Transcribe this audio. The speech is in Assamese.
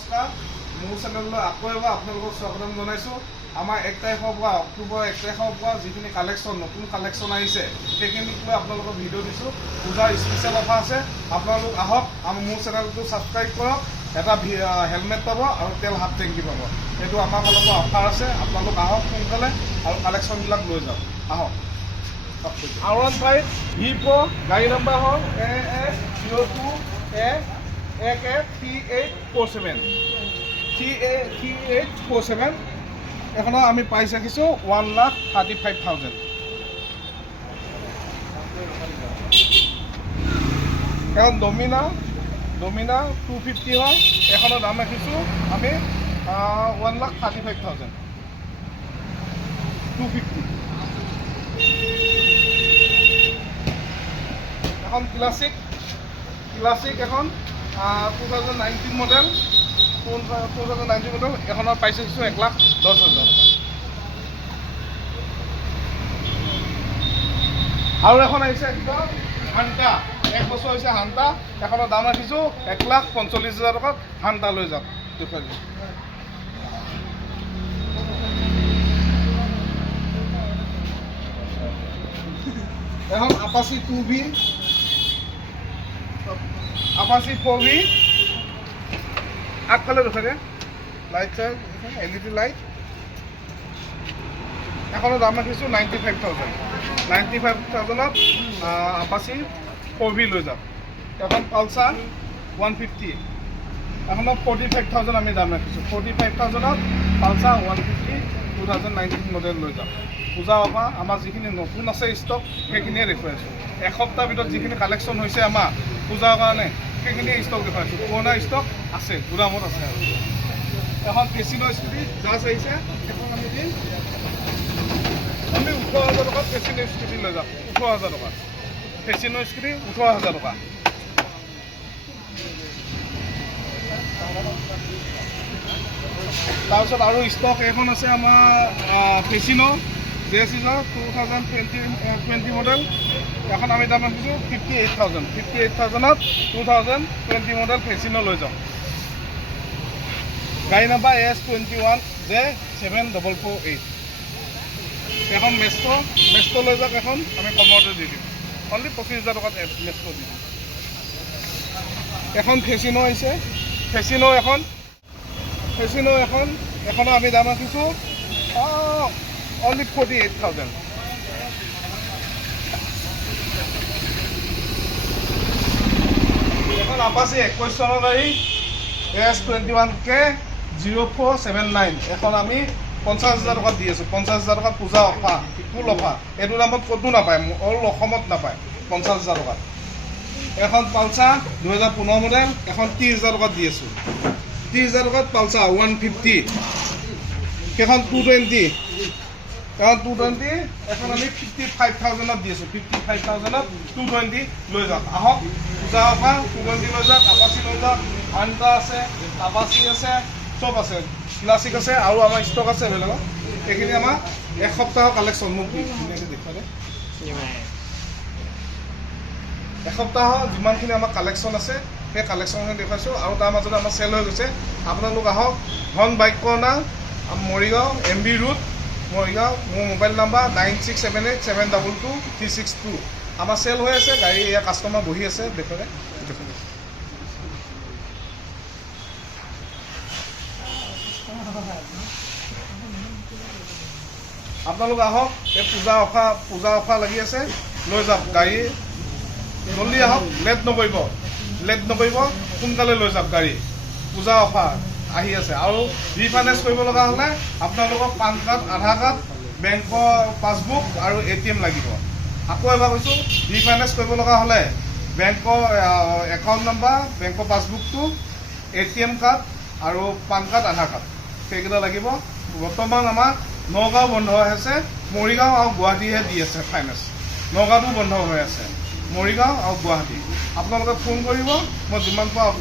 নমস্কাৰ, মোৰ চেনেললৈ আকৌ এবাৰ আপোনালোকক স্বাগতম জনাইছোঁ। আমাৰ 1 তাৰিখৰ পৰা অক্টোবৰ 1 তাৰিখৰ পৰা যিখিনি নতুন কালেকশ্যন আহিছে সেইখিনিক লৈ আপোনালোকক ভিডিঅ' দিছোঁ। পূজাৰ স্পেচিয়েল অফাৰ আছে, আপোনালোক আহক, মোৰ চেনেলটো ছাবস্ক্ৰাইব কৰক, এটা হেলমেট পাব আৰু তেল হাফ টেংকি পাব। সেইটো আমাৰ ফালৰ পৰা অফাৰ আছে, আপোনালোক আহক সোনকালে আৰু কালেকশ্যনবিলাক লৈ যাওক, আহক। R15 V4 গাড়ী নম্বৰ হ'ল AA02A3847 এখনৰ আমি প্ৰাইচ ৰাখিছোঁ 1,35,000। এখন ডমিনা 250 হয়, এখনৰ দাম ৰাখিছোঁ আমি 1,35,000 250। এখন ক্লাছিক এখন 2019 মডেল এখনৰ প্ৰাইচ ৰাখিছোঁ 1,10,000 টকা। আৰু এখন আহিছে একদম হান্তা, 1 বছৰ হৈছে হান্তা, এখনৰ দাম ৰাখিছোঁ 1,45,000 টকাত। হান্তা লৈ যাওক, দেখুৱাই দিওঁ। এখন আপাচি 2V, আপাচি 4V, আগফালে দেখুৱাই দিয়ে, লাইট চাইট LED লাইট, এখনৰ দাম ৰাখিছোঁ 95,000ত আপাচি 4V লৈ যাওক। এখন পালচাৰ 150, এখনত 45,000 আমি দাম ৰাখিছোঁ। 45,000ত পালচাৰ 150 2019 মডেল লৈ যাওক। পূজা অফাৰ, আমাৰ যিখিনি নতুন আছে ষ্টক সেইখিনিয়ে দেখুৱাইছোঁ। এসপ্তাহৰ ভিতৰত যিখিনি কালেকশ্যন হৈছে আমাৰ পূজাৰ কাৰণে সেইখিনিয়ে ষ্টক দেখুৱাইছোঁ। পুৰণা ষ্টক আছে, গুদামত আছে। আৰু এখন কেচিনো স্কুটি জাষ্ট আহিছে, এখন আমি দিম 18,000 টকাত। কেচিনো স্কুটি লৈ যাওক 18,000 টকা, কেচিনো স্কুটি 18,000 টকা। তাৰপিছত আৰু ষ্টক এখন আছে আমাৰ কেচিনো JSR 2020 মডেল, এখন আমি দাম ৰাখিছোঁ 58,000। 58,000ত 2020 মডেল কেচিনো লৈ যাওক। গাড়ী নম্বৰ AS21J7448। এখন মেষ্ট্ৰ লৈ যাওক, এখন আমি কমতে দি দিম, অনলি 25,000 টকাত মেষ্ট্ৰ দি দিম। এখন ফেচিনো আহিছে, ফেচিনো এখনৰ আমি দাম ৰাখিছোঁ অনলি 48,000। এখন আপাচি 21 চনৰ গাড়ী AS21K 0479, এখন আমি 50,000 টকাত দি আছোঁ। 50,000 টকাত পূজা অফাৰ, ফুল অফাৰ, এইটো দামত ক'তো নাপায়, অল অসমত নাপায়। 50,000 টকাত এখন পালচাৰ 2015 মডেল, এখন 30,000 টকাত দি আছোঁ। 30,000 টকাত পালচাৰ 150, সেইখন 220, এখন 220, এখন আমি 55,000ত দি আছোঁ। 55,000ত 220 লৈ যাওক, আহক। পূজা অফাৰ 220 লৈ যাওক। আপাচি লৈ যাওক, হান্তা আছে, আপাচি আছে, চব আছে, ক্লাছিক আছে, আৰু আমাৰ ষ্টক আছে বেলেগত। এইখিনি আমাৰ এসপ্তাহৰ কালেকশ্যন। মোক ধুনীয়াকৈ দেখুৱাই দে। এসপ্তাহৰ যিমানখিনি আমাৰ কালেকশ্যন আছে সেই কালেকশ্যনখিনি দেখুৱাইছোঁ, আৰু তাৰ মাজতে আমাৰ চেল হৈ গৈছে। আপোনালোক আহক, ধন bike corner, Morigaon MB road, Morigaon. মোৰ মোবাইল নাম্বাৰ 9678722362। আমাৰ চেল হৈ আছে, গাড়ী এয়া কাষ্টমাৰ বহি আছে, দেখুৱাই। আপোনালোক আহক, এই পূজা অফাৰ লাগি আছে, লৈ যাওক গাড়ী। জলদি আহক, লেট নকৰিব, সোনকালে লৈ যাওক গাড়ী। পূজা অফাৰ আহি আছে। আৰু ৰিফাইনেন্স কৰিব লগা হ'লে আপোনালোকক পান কাৰ্ড, আধাৰ কাৰ্ড, বেংকৰ পাছবুক আৰু ATM লাগিব। আকৌ এবাৰ কৈছোঁ, ৰিফাইনেন্স কৰিব লগা হ'লে বেংকৰ একাউণ্ট নম্বৰ, বেংকৰ পাছবুকটো, ATM কাৰ্ড আৰু পান কাৰ্ড, আধাৰ কাৰ্ড, সেইকেইটা লাগিব। বৰ্তমান আমাৰ নগাঁও বন্ধ হৈ আছে, মৰিগাঁও আৰু গুৱাহাটীহে দি আছে ফাইনেন্স। নগাঁৱতো বন্ধ হৈ আছে, মৰিগাঁও আৰু গুৱাহাটী। আপোনালোকে ফোন কৰিব, মই যিমান পাৰোঁ